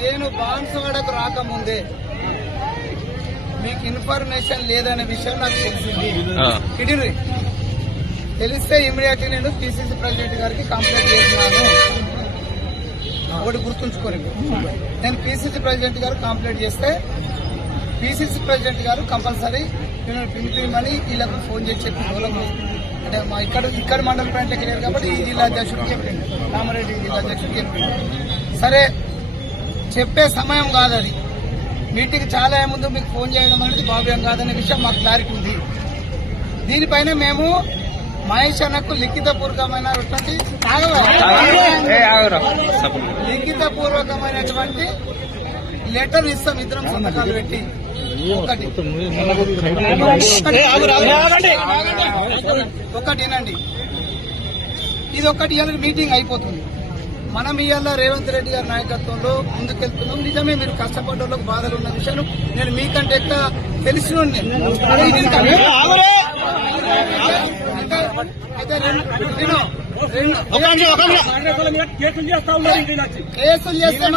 నేను బాన్సువాడకు రాకముందే మీకు ఇన్ఫర్మేషన్ లేదనే విషయం నాకు తెలిసింది. తెలిస్తే ఇమీడియట్లీ నేను పిసిసి ప్రెసిడెంట్ గారికి కంప్లైంట్ చేస్తున్నాను. ఒకటి గుర్తుంచుకోండి, నేను పిసిసి ప్రెసిడెంట్ గారు కంప్లైంట్ చేస్తే పిసిసి ప్రెసిడెంట్ గారు కంపల్సరీ పిలిపిమని వీళ్ళకు ఫోన్ చేసి చెప్పి అంటే మా ఇక్కడ మండల ప్యాంట్లకి లేరు కాబట్టి ఈ జిల్లా అధ్యక్షుడికి చెప్పింది, రామారెడ్డి జిల్లా అధ్యక్షుడికి చెప్పింది. సరే చెప్పే సమయం కాదు అది. మీటింగ్ చాలా ముందు మీకు ఫోన్ చేయడం అనేది భావ్యం కాదనే విషయం మాకు క్లారిటీ ఉంది. దీనిపైన మేము మహేష్ అన్నకు లిఖితపూర్వకమైనటువంటి లెటర్ ఇస్తాం, ఇద్దరం సంతకాలు పెట్టి. ఒకటినండి, ఇది ఒకటి మీటింగ్ అయిపోతుంది. మనం ఇవాళ రేవంత్ రెడ్డి గారి నాయకత్వంలో ముందుకెళ్తున్నాం. నిజమే, మీరు కష్టపడ్డోళ్ళకు బాధలు ఉన్న విషయం నేను మీకంటే ఎక్కువ తెలిసిన కేసులు చేస్తాం.